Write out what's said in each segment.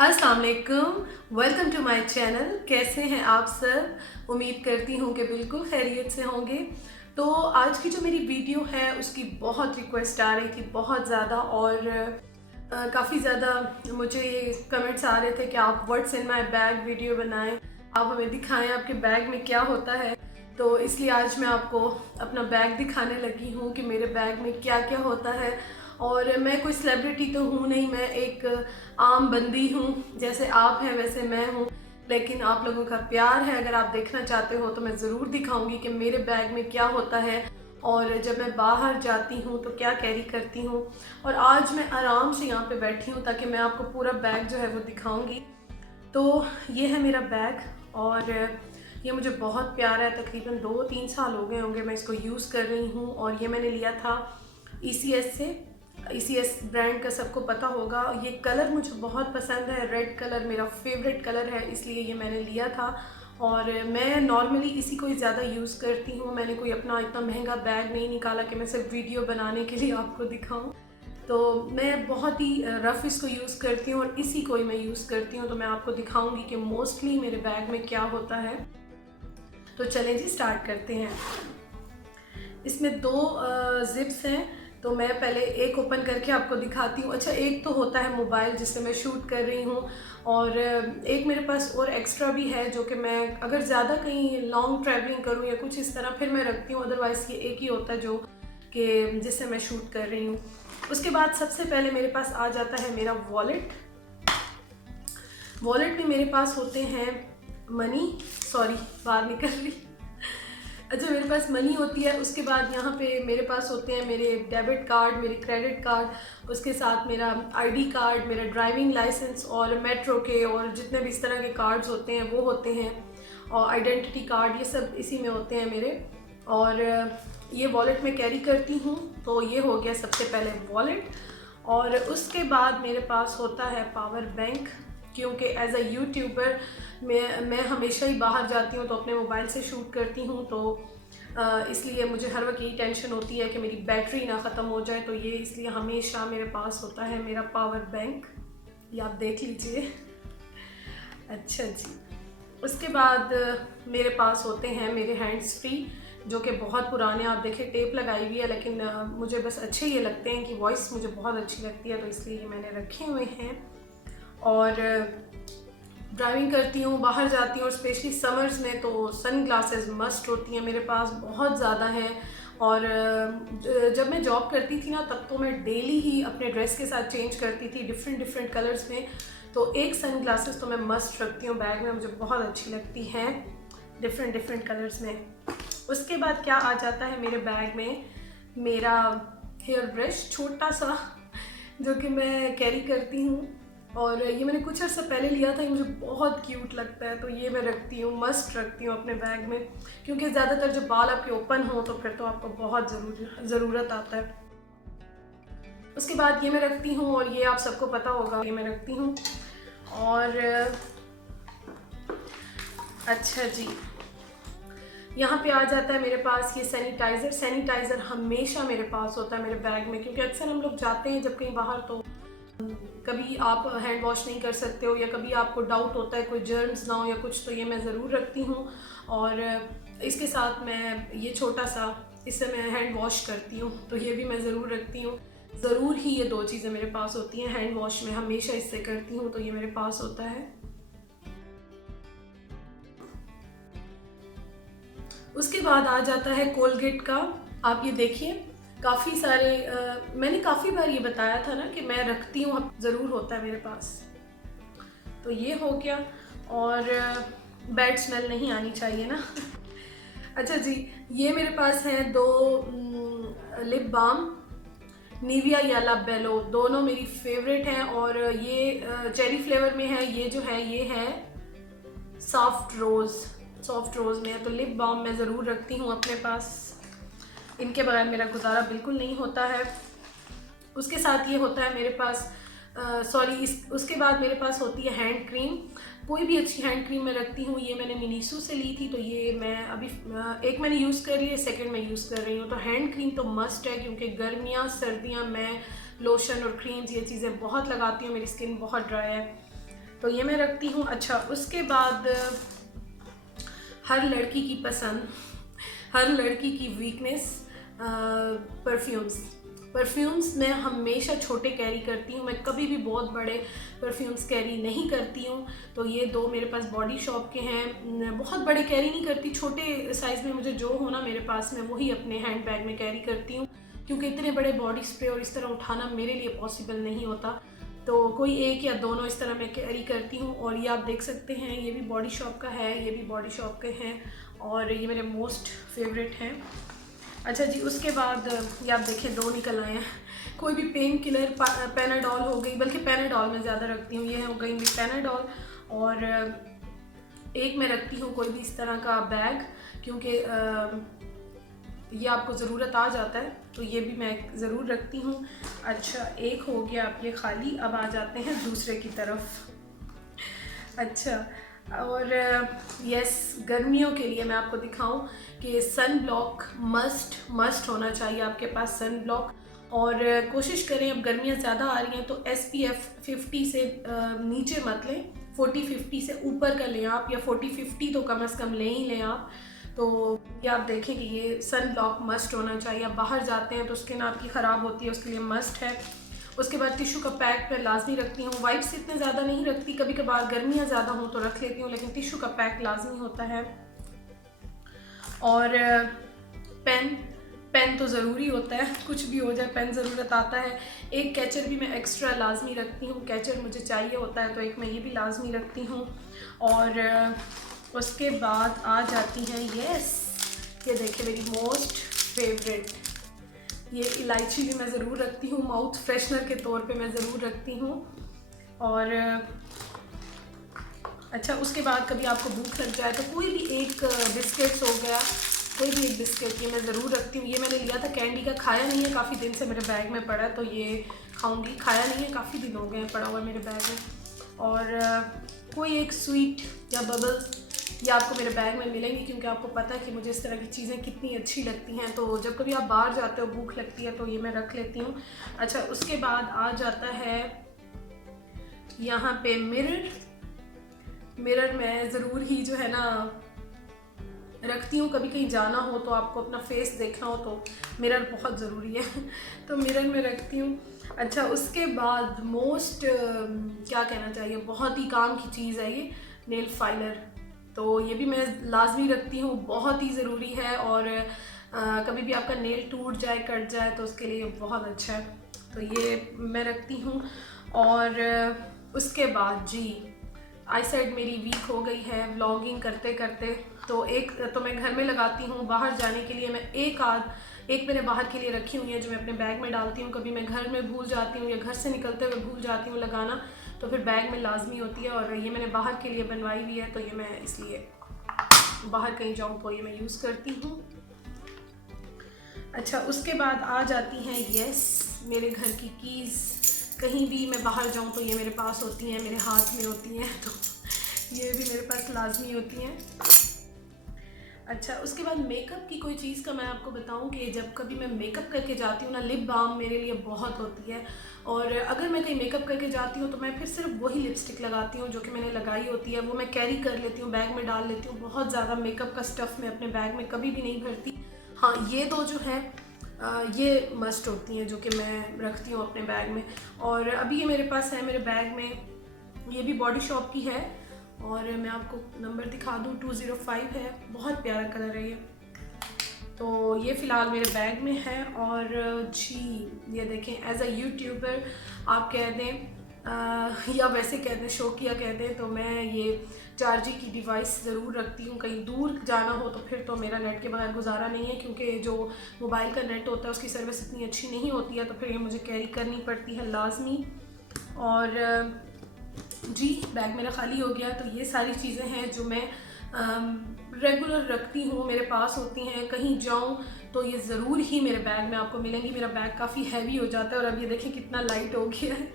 अस्सलाम वालेकुम, welcome to my channel. कैसे हैं आप सब? उम्मीद करती हूँ कि बिल्कुल खैरियत से होंगे। तो आज की जो मेरी वीडियो है उसकी बहुत रिक्वेस्ट आ रही थी, बहुत ज़्यादा, और काफ़ी ज़्यादा मुझे ये कमेंट्स आ रहे थे कि आप what's in my bag video बनाएं, आप हमें दिखाएं आपके बैग में क्या होता है। तो इसलिए आज मैं आपको अपना बैग दिखाने लगी हूँ कि मेरे बैग में क्या क्या होता है। और मैं कोई सेलिब्रिटी तो हूँ नहीं, मैं एक आम बंदी हूँ, जैसे आप हैं वैसे मैं हूँ। लेकिन आप लोगों का प्यार है, अगर आप देखना चाहते हो तो मैं ज़रूर दिखाऊंगी कि मेरे बैग में क्या होता है और जब मैं बाहर जाती हूँ तो क्या कैरी करती हूँ। और आज मैं आराम से यहाँ पे बैठी हूँ ताकि मैं आपको पूरा बैग जो है वो दिखाऊंगी। तो ये है मेरा बैग और ये मुझे बहुत प्यारा है। तकरीबन 2-3 साल हो गए होंगे मैं इसको यूज़ कर रही हूँ। और ये मैंने लिया था ECS से। ECS ब्रांड का सबको पता होगा। ये कलर मुझे बहुत पसंद है, रेड कलर मेरा फेवरेट कलर है, इसलिए ये मैंने लिया था। और मैं नॉर्मली इसी को ही ज़्यादा यूज़ करती हूँ। मैंने कोई अपना इतना महंगा बैग नहीं निकाला कि मैं सिर्फ वीडियो बनाने के लिए आपको दिखाऊँ। तो मैं बहुत ही रफ़ इसको यूज़ करती हूँ और इसी को ही मैं यूज़ करती हूँ। तो मैं आपको दिखाऊंगी कि मोस्टली मेरे बैग में क्या होता है। तो चलें जी, स्टार्ट करते हैं। इसमें 2 ज़िप्स हैं, तो मैं पहले एक ओपन करके आपको दिखाती हूँ। अच्छा, एक तो होता है मोबाइल जिससे मैं शूट कर रही हूँ, और एक मेरे पास और एक्स्ट्रा भी है जो कि मैं अगर ज़्यादा कहीं लॉन्ग ट्रैवलिंग करूँ या कुछ इस तरह फिर मैं रखती हूँ। अदरवाइज़ ये एक ही होता है जो कि जिससे मैं शूट कर रही हूँ। उसके बाद सबसे पहले मेरे पास आ जाता है मेरा वॉलेट। वॉलेट में मेरे पास होते हैं मनी, सॉरी बाहर निकल रही। अच्छा, मेरे पास मनी होती है। उसके बाद यहाँ पे मेरे पास होते हैं मेरे डेबिट कार्ड, मेरे क्रेडिट कार्ड, उसके साथ मेरा ID कार्ड, मेरा ड्राइविंग लाइसेंस और मेट्रो के और जितने भी इस तरह के कार्ड्स होते हैं वो होते हैं, और आइडेंटिटी कार्ड, ये सब इसी में होते हैं मेरे। और ये वॉलेट में कैरी करती हूँ। तो ये हो गया सबसे पहले वॉलेट। और उसके बाद मेरे पास होता है पावर बैंक, क्योंकि एज अ यूट्यूबर मैं हमेशा ही बाहर जाती हूँ तो अपने मोबाइल से शूट करती हूँ। तो इसलिए मुझे हर वक्त यही टेंशन होती है कि मेरी बैटरी ना ख़त्म हो जाए। तो ये इसलिए हमेशा मेरे पास होता है मेरा पावर बैंक, ये आप देख लीजिए। अच्छा जी, उसके बाद मेरे पास होते हैं मेरे हैंड्स फ्री, जो कि बहुत पुराने, आप देखें टेप लगाई हुई है, लेकिन मुझे बस अच्छे ये लगते हैं कि वॉइस मुझे बहुत अच्छी लगती है, तो इसलिए ये मैंने रखे हुए हैं। और ड्राइविंग करती हूँ, बाहर जाती हूँ, और स्पेशली समर्स में तो सन ग्लासेस मस्ट होती हैं, मेरे पास बहुत ज़्यादा हैं। और जब मैं जॉब करती थी ना, तब तो मैं डेली ही अपने ड्रेस के साथ चेंज करती थी डिफरेंट डिफरेंट कलर्स में। तो एक सन ग्लासेस तो मैं मस्ट रखती हूँ बैग में, मुझे बहुत अच्छी लगती हैं डिफरेंट डिफरेंट कलर्स में। उसके बाद क्या आ जाता है मेरे बैग में, मेरा हेयर ब्रश छोटा सा, जो कि मैं कैरी करती हूँ। और ये मैंने कुछ अर्सा पहले लिया था, ये मुझे बहुत क्यूट लगता है, तो ये मैं रखती हूँ, मस्ट रखती हूँ अपने बैग में, क्योंकि ज़्यादातर जब बाल आपके ओपन हो तो फिर तो आपको बहुत ज़रूरत आता है। उसके बाद ये मैं रखती हूँ, और ये आप सबको पता होगा, ये मैं रखती हूँ। और अच्छा जी, यहाँ पे आ जाता है मेरे पास ये सैनिटाइज़र। सैनिटाइज़र हमेशा मेरे पास होता है मेरे बैग में, क्योंकि अक्सर हम लोग जाते हैं जब कहीं बाहर, तो कभी आप हैंड वॉश नहीं कर सकते हो, या कभी आपको डाउट होता है कोई जर्म्स ना हो या कुछ, तो ये मैं ज़रूर रखती हूँ। और इसके साथ मैं ये छोटा सा, इससे मैं हैंड वॉश करती हूँ, तो ये भी मैं ज़रूर रखती हूँ। ज़रूर ही ये 2 चीज़ें मेरे पास होती हैं। हैंड वॉश में हमेशा इससे करती हूँ, तो ये मेरे पास होता है। उसके बाद आ जाता है कोलगेट का। आप ये देखिए, काफ़ी सारे मैंने काफ़ी बार ये बताया था ना कि मैं रखती हूँ, ज़रूर होता है मेरे पास। तो ये हो गया। और बैड स्मेल नहीं आनी चाहिए ना। अच्छा जी, ये मेरे पास हैं 2 लिप बाम, निविया या लाबेलो, दोनों मेरी फेवरेट हैं। और ये चेरी फ्लेवर में है, ये जो है ये है सॉफ्ट रोज़ में है। तो लिप बाम मैं ज़रूर रखती हूँ अपने पास, इनके बगैर मेरा गुजारा बिल्कुल नहीं होता है। उसके साथ ये होता है मेरे पास उसके बाद मेरे पास होती है हैंड क्रीम। कोई भी अच्छी हैंड क्रीम मैं रखती हूँ। ये मैंने मिनीसू से ली थी, तो ये मैं अभी एक मैंने यूज़ कर ली है, सेकंड मैं यूज़ कर रही हूँ। तो हैंड क्रीम तो मस्ट है, क्योंकि गर्मियाँ सर्दियाँ मैं लोशन और क्रीम्स ये चीज़ें बहुत लगाती हूँ, मेरी स्किन बहुत ड्राई है। तो ये मैं रखती हूँ। अच्छा, उसके बाद हर लड़की की पसंद, हर लड़की की वीकनेस, परफ्यूम्स मैं हमेशा छोटे कैरी करती हूँ, मैं कभी भी बहुत बड़े परफ्यूम्स कैरी नहीं करती हूँ। तो ये 2 मेरे पास बॉडी शॉप के हैं। बहुत बड़े कैरी नहीं करती, छोटे साइज़ में मुझे जो होना मेरे पास मैं वही अपने हैंड बैग में कैरी करती हूँ, क्योंकि इतने बड़े बॉडी स्प्रे और इस तरह उठाना मेरे लिए पॉसिबल नहीं होता। तो कोई एक या दोनों इस तरह मैं कैरी करती हूँ। और ये आप देख सकते हैं, ये भी बॉडी शॉप का है, ये भी बॉडी शॉप के हैं, और ये मेरे मोस्ट फेवरेट हैं। अच्छा जी, उसके बाद ये आप देखें 2 निकल आए हैं। कोई भी पेन किलर, पैनाडॉल हो गई, बल्कि पैनाडॉल मैं ज़्यादा रखती हूँ, ये हो गई मेरी पैनाडॉल। और एक मैं रखती हूँ कोई भी इस तरह का बैग, क्योंकि ये आपको ज़रूरत आ जाता है, तो ये भी मैं ज़रूर रखती हूँ। अच्छा, एक हो गया आप ये खाली। अब आ जाते हैं दूसरे की तरफ। अच्छा, और यस, गर्मियों के लिए मैं आपको दिखाऊं कि सन ब्लॉक मस्ट होना चाहिए आपके पास, सन ब्लॉक। और कोशिश करें, अब गर्मियाँ ज़्यादा आ रही हैं तो SPF 50 से नीचे मत लें, 40-50 से ऊपर का लें आप, या 40-50 तो कम से कम ले ही लें आप। तो ये आप देखें कि ये सन ब्लॉक मस्ट होना चाहिए। आप बाहर जाते हैं तो स्किन आपकी ख़राब होती है, उसके लिए मस्ट है। उसके बाद टिश्यू का पैक मैं लाजमी रखती हूँ। वाइप्स इतने ज़्यादा नहीं रखती, कभी कभार गर्मियाँ ज़्यादा हों तो रख लेती हूँ, लेकिन टिश्यू का पैक लाजमी होता है। और पेन तो ज़रूरी होता है, कुछ भी हो जाए पेन ज़रूरत आता है। एक कैचर भी मैं एक्स्ट्रा लाजमी रखती हूँ, कैचर मुझे चाहिए होता है, तो एक मैं ये भी लाजमी रखती हूँ। और उसके बाद आ जाती हैं, यस, ये देखिए मेरी मोस्ट फेवरेट, ये इलायची भी मैं ज़रूर रखती हूँ, माउथ फ्रेशनर के तौर पे मैं ज़रूर रखती हूँ। और अच्छा, उसके बाद कभी आपको भूख लग जाए तो कोई भी एक बिस्किट्स हो गया, कोई भी एक बिस्किट ये मैं ज़रूर रखती हूँ। ये मैंने लिया था कैंडी का, खाया नहीं है, काफ़ी दिन से मेरे बैग में पड़ा है, तो ये खाऊंगी। खाया नहीं है, काफ़ी दिन हो गए हैं पड़ा हुआ मेरे बैग में। और कोई एक स्वीट या बबल्स ये आपको मेरे बैग में मिलेंगी, क्योंकि आपको पता है कि मुझे इस तरह की चीज़ें कितनी अच्छी लगती हैं। तो जब कभी आप बाहर जाते हो, भूख लगती है, तो ये मैं रख लेती हूँ। अच्छा, उसके बाद आ जाता है यहाँ पे मिरर मैं ज़रूर ही जो है ना रखती हूँ। कभी कहीं जाना हो तो आपको अपना फेस देखना हो तो मिरर बहुत ज़रूरी है तो मिरर में रखती हूँ। अच्छा, उसके बाद मोस्ट क्या कहना चाहिए, बहुत ही काम की चीज़ है ये, नेल फाइलर। तो ये भी मैं लाजमी रखती हूँ, बहुत ही ज़रूरी है। और कभी भी आपका नेल टूट जाए, कट जाए, तो उसके लिए बहुत अच्छा है, तो ये मैं रखती हूँ। और उसके बाद जी, आई साइड मेरी वीक हो गई है व्लॉगिंग करते करते, तो एक तो मैं घर में लगाती हूँ। बाहर जाने के लिए मैं एक मैंने बाहर के लिए रखी हुई है जो मैं अपने बैग में डालती हूँ। कभी मैं घर में भूल जाती हूँ या घर से निकलते हुए भूल जाती हूँ लगाना, तो फिर बैग में लाजमी होती है। और ये मैंने बाहर के लिए बनवाई हुई है, तो ये मैं इसलिए बाहर कहीं जाऊँ तो ये मैं यूज़ करती हूँ। अच्छा, उसके बाद आ जाती हैं यस मेरे घर की कीज़। कहीं भी मैं बाहर जाऊँ तो ये मेरे पास होती हैं, मेरे हाथ में होती हैं, तो ये भी मेरे पास लाजमी होती हैं। अच्छा, उसके बाद मेकअप की कोई चीज़ का मैं आपको बताऊं कि जब कभी मैं मेकअप करके जाती हूँ ना, लिप बाम मेरे लिए बहुत होती है। और अगर मैं कहीं मेकअप करके जाती हूँ तो मैं फिर सिर्फ वही लिपस्टिक लगाती हूँ जो कि मैंने लगाई होती है, वो मैं कैरी कर लेती हूँ, बैग में डाल लेती हूँ। बहुत ज़्यादा मेकअप का स्टफ़ मैं अपने बैग में कभी भी नहीं भरती। हाँ, ये दो जो है ये मस्ट होती हैं जो कि मैं रखती हूँ अपने बैग में। और अभी ये मेरे पास है मेरे बैग में, ये भी बॉडी शॉप की है, और मैं आपको नंबर दिखा दूँ, 205 है, बहुत प्यारा कलर है ये। तो ये फ़िलहाल मेरे बैग में है। और जी ये देखें, एज अ यूट्यूबर आप कह दें या वैसे कह दें शौकिया कह दें, तो मैं ये चार्जिंग की डिवाइस ज़रूर रखती हूँ। कहीं दूर जाना हो तो फिर तो मेरा नेट के बगैर गुजारा नहीं है, क्योंकि जो मोबाइल का नेट होता है उसकी सर्विस इतनी अच्छी नहीं होती है, तो फिर ये मुझे कैरी करनी पड़ती है लाजमी। और जी बैग मेरा खाली हो गया, तो ये सारी चीज़ें हैं जो मैं रेगुलर रखती हूँ, मेरे पास होती हैं। कहीं जाऊँ तो ये ज़रूर ही मेरे बैग में आपको मिलेंगी। मेरा बैग काफ़ी हैवी हो जाता है, और अब ये देखें कितना लाइट हो गया है।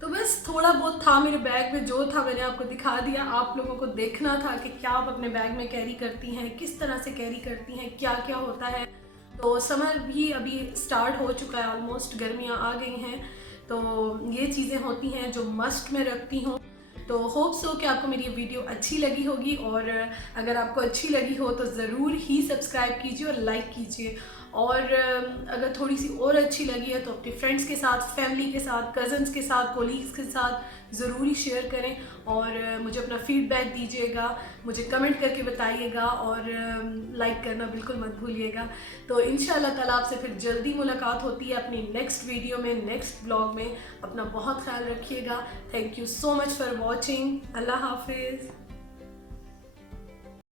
तो बस थोड़ा बहुत था मेरे बैग में, जो था मैंने आपको दिखा दिया। आप लोगों को देखना था कि क्या आप अपने बैग में कैरी करती हैं, किस तरह से कैरी करती हैं, क्या क्या होता है। तो समर भी अभी स्टार्ट हो चुका है, ऑलमोस्ट गर्मियाँ आ गई हैं, तो ये चीज़ें होती हैं जो मस्ट में रखती हूँ। तो होप सो कि आपको मेरी ये वीडियो अच्छी लगी होगी, और अगर आपको अच्छी लगी हो तो ज़रूर ही सब्सक्राइब कीजिए और लाइक कीजिए। और अगर थोड़ी सी और अच्छी लगी है तो अपने फ्रेंड्स के साथ, फैमिली के साथ, कज़न्स के साथ, कोलीग्स के साथ ज़रूर ही शेयर करें, और मुझे अपना फीडबैक दीजिएगा, मुझे कमेंट करके बताइएगा, और लाइक करना बिल्कुल मत भूलिएगा। तो इंशाल्लाह ताला आपसे फिर जल्दी मुलाकात होती है अपनी नेक्स्ट वीडियो में, नेक्स्ट ब्लॉग में। अपना बहुत ख्याल रखिएगा। Thank you so much for watching. अल्लाह हाफिज़।